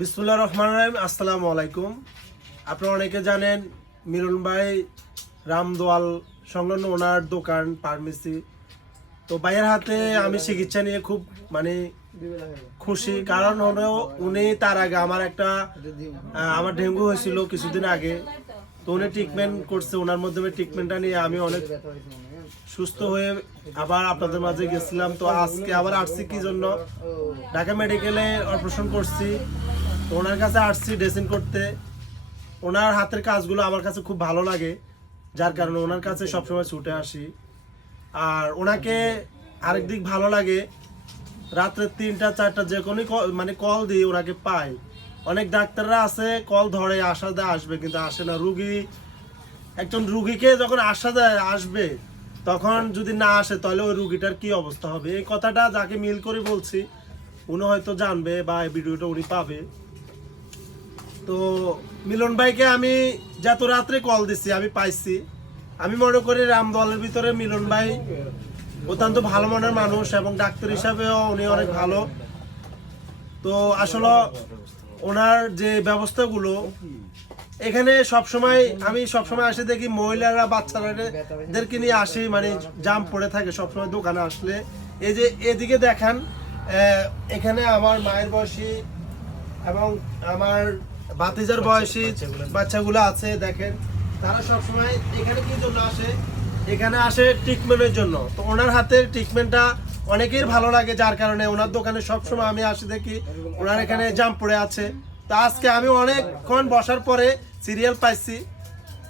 বিসমিল্লাহির রহমানির রহিম। আসসালামু আলাইকুম। আপনারা অনেকে জানেন মিলন ভাই রামদোয়াল সংলগ্ন ওনার দোকান ফার্মেসি। তো ভাইয়ের হাতে আমি চিকিৎসা নিয়ে খুব খুশি, কারণ হলো উনি তার আগে আমার ডেঙ্গু হয়েছিল কিছুদিন আগে। তো উনি ট্রিটমেন্ট করছে, ওনার মাধ্যমে ট্রিটমেন্টটা নিয়ে আমি অনেক সুস্থ হয়ে আবার আপনাদের মাঝে গেছিলাম। তো আজকে আবার আসছি কি জন্য, ঢাকা মেডিকেলে অপারেশন করছি। তো ওনার কাছে আসছি ড্রেসিং করতে। ওনার হাতের কাজগুলো আমার কাছে খুব ভালো লাগে, যার কারণে ওনার কাছে সবসময় ছুটে আসি। আর ওনাকে আরেক দিক ভালো লাগে, রাত্রে 3টা 4টা যে কোনো কল দিয়ে ওনাকে পাই। অনেক ডাক্তাররা আছে কল ধরে আশা দেয় আসবে, কিন্তু আসে না। একজন রুগীকে যখন আশা দেয় আসবে, তখন যদি না আসে তাহলে ওই রুগীটার কি অবস্থা হবে। এই কথাটা যাকে মিল করে বলছি উনি হয়তো জানবে বা এই ভিডিওটা উনি পাবে। তো মিলন ভাইকে আমি যত রাত্রে কল দিচ্ছি আমি পাইছি। আমি মনে করি রামদোয়ালের ভিতরে মিলন ভাই অত্যন্ত ভালো মনের মানুষ এবং ডাক্তার হিসাবেও উনি অনেক ভালো। তো আসলে ওনার যে ব্যবস্থাগুলো এখানে আমি সবসময় আসে দেখি মহিলারা বাচ্চাদেরকে নিয়ে আসি, জাম পড়ে থাকে সবসময় দোকানে আসলে। এই যে এদিকে দেখান, এখানে আমার মায়ের বয়সী এবং আমার ভাতিজার বয়সী বাচ্চাগুলো আছে। দেখেন তারা সবসময় এখানে কি জন্য আসে, এখানে আসে ট্রিটমেন্টের জন্য। তো ওনার হাতের ট্রিটমেন্টটা অনেকের ভালো লাগে, যার কারণে ওনার দোকানে সবসময় আমি আসি দেখি ওনার এখানে জাম পড়ে আছে। তো আজকে আমি অনেকক্ষণ বসার পরে সিরিয়াল পাইছি।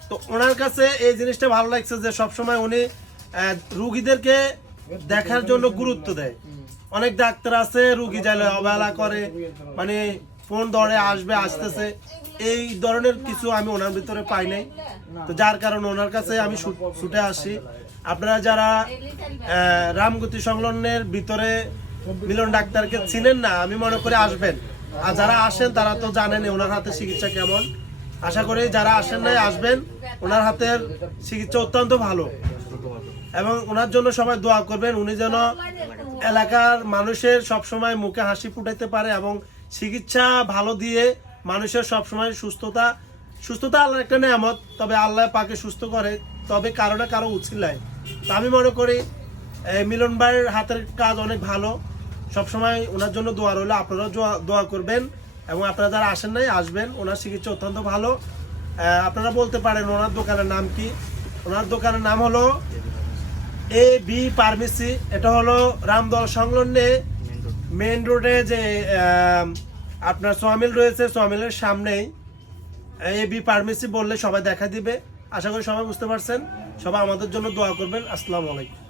তো ওনার কাছে এই জিনিসটা ভালো লাগছে যে সবসময় উনি রুগীদেরকে দেখার জন্য গুরুত্ব দেয়। অনেক ডাক্তার আছে রুগী যাইলে অবহেলা করে, ফোন ধরে আসতেছে, এই ধরনের কিছু আমি ওনার ভিতরে পাই নাই। তো যার কারণে ওনার কাছে আমি ছুটে আসি। আপনারা যারা রামগতি সংলগ্নের ভিতরে মিলন ডাক্তারকে চিনেন না, আমি মনে করি আসবেন। আর যারা আসেন তারা তো জানেন ওনার হাতে চিকিৎসা কেমন। আশা করি যারা আসেন নাই আসবেন, ওনার হাতের চিকিৎসা অত্যন্ত ভালো এবং ওনার জন্য সবাই দোয়া করবেন। উনি যেন এলাকার মানুষের সবসময় মুখে হাসি ফুটাইতে পারে এবং চিকিৎসা ভালো দিয়ে মানুষের সবসময় সুস্থতা আল্লাহর একটা নেয়ামত, তবে আল্লাহ পাকে সুস্থ করে, তবে কারো না কারো উছিলায়। তো আমি মনে করি মিলন ভাইয়ের হাতের কাজ অনেক ভালো। সবসময় ওনার জন্য দোয়া রইল, আপনারাও দোয়া করবেন এবং আপনারা যারা আসেন নাই আসবেন। ওনার চিকিৎসা অত্যন্ত ভালো। আপনারা বলতে পারেন ওনার দোকানের নাম কি। ওনার দোকানের নাম হলো AB ফার্মেসি। এটা হলো রামদোয়াল সংলগ্নে মেইন রোডে যে আপনার সোয়ামিল রয়েছে, সোয়ামিলের সামনেই AB ফার্মেসি বললে সবাই দেখা দিবে। আশা করি সবাই বুঝতে পারছেন। সবাই আমাদের জন্য দোয়া করবেন। আসসালামু আলাইকুম।